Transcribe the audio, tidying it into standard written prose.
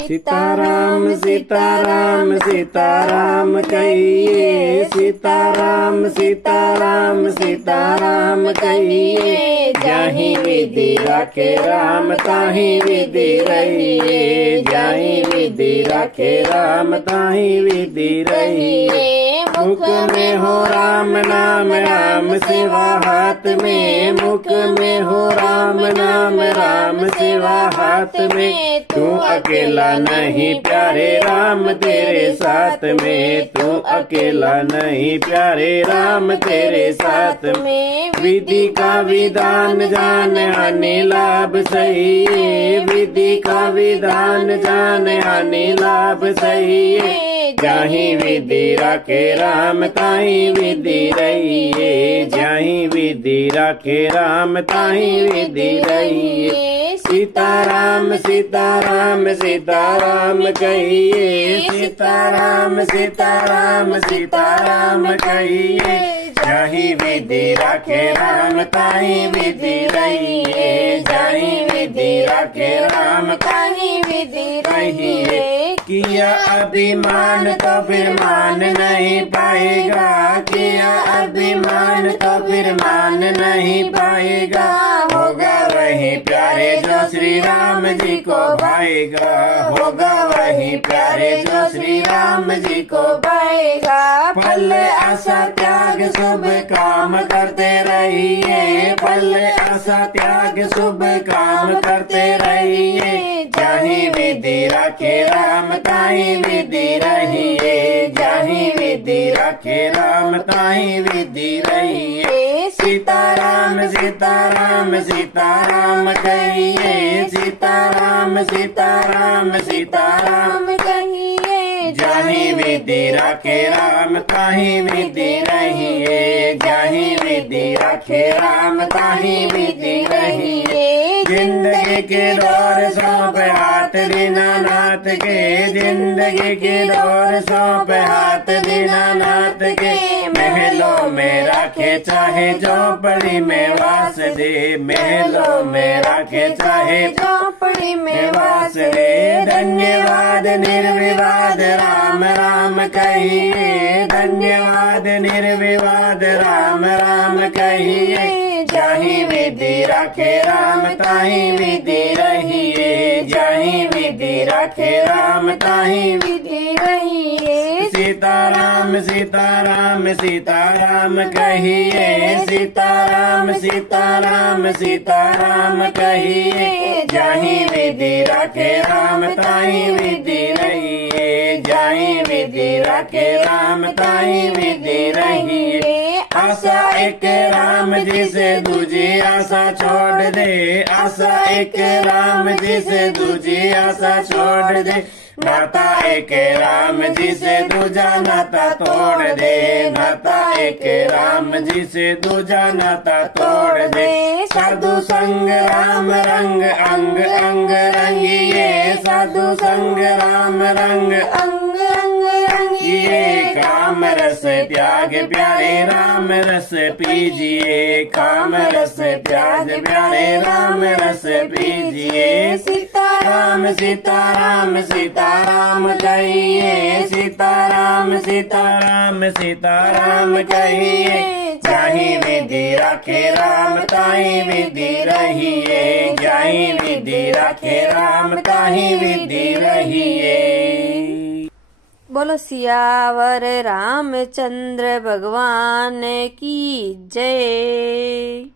सीताराम सीताराम सीताराम कहिए, सीताराम सीताराम सीताराम कहिए। जाहि विधि राखे राम ताहि विधि रहिए, जाहि विधि राखे राम ताहि विधि रहिए। मुख में हो राम नाम राम सेवा हाथ में, मुख में हो राम नाम राम सेवा हाथ में। तू अकेला नहीं प्यारे राम तेरे साथ में, तू अकेला नहीं प्यारे राम तेरे साथ में। विधि का विधान जान हानि लाभ सही है, विधि का विधान जान हानि लाभ सही है। जाहि विधि राखे राम ताहि विधि रहिए, जाहि विधि राखे राम ताहि विधि रहिए। सीताराम सीताराम सीताराम कहिए, सीताराम सीताराम सीताराम कहिए। जाहि विधि राखे राम ताहि विधि रहिए, जाहि विधि राखे राम ताहि विधि रहिए। किया अभिमान तो फिर मान नहीं पाएगा, किया अभिमान तो फिर मान नहीं पाएगा। होगा वही प्यारे जो श्री राम जी को भाएगा, होगा वही प्यारे जो श्री राम जी को भाएगा। फल आशा त्याग शुभ काम करते रहिए, फल आशा त्याग शुभ काम करते रहिए। जाहि विधि राखे राम ताहि विधि रहिए, जाहि विधि राखे राम ताहि विधि रहिए। सीताराम सीताराम सीताराम कहिए, सीताराम सीताराम सीताराम कहिए। जाहि विधि राखे राम ताहि विधि रहिए, जाहि विधि राखे राम ताहि विधि रहिए। जिंदगी के दौर सौंप हाथ दीनानाथ के, जिंदगी के दौर सौंप हाथ दीनानाथ के। महलों में राखे चाहे झोपड़ी में वास दे, महलों में राखे चाहे झोपड़ी में वास दे। धन्यवाद निर्विवाद राम राम कहिए, धन्यवाद निर्विवाद राम राम कहिए। जाहि विधि राखे राम ताहि विधि रहिए, जाहि विधि राखे राम ताहि विधि रहिए। सीताराम सीताराम सीताराम कहिए, सीताराम सीताराम सीताराम कहिए। जाहि विधि राखे राम ताहि विधि रहिए, जाहि विधि राखे राम ताहि विधि रहिए। आशा एक राम जी से दूजी आशा छोड़ दे, आशा एक राम जी से दूजी आशा छोड़ दे। नाता एक राम जी से दूजा नाता तोड़ दे, नाता एक राम जी से दूजा नाता तोड़ दे। साधु संग राम रंग अंग अंग रंगिए, साधु संग राम रंग अंग अंग रंगिए। काम रस त्याग प्यारे राम रस पीजिए, काम रस त्याग प्यारे राम रस पीजिए। सीताराम सीताराम सीताराम कहिए, सीताराम सीताराम सीताराम कहिए। जाहि विधि राखे राम ताहि विधि रहिए, जाहि विधि राखे राम ताहि विधि रहिए। बोलो सियावर रामचंद्र भगवान की जय।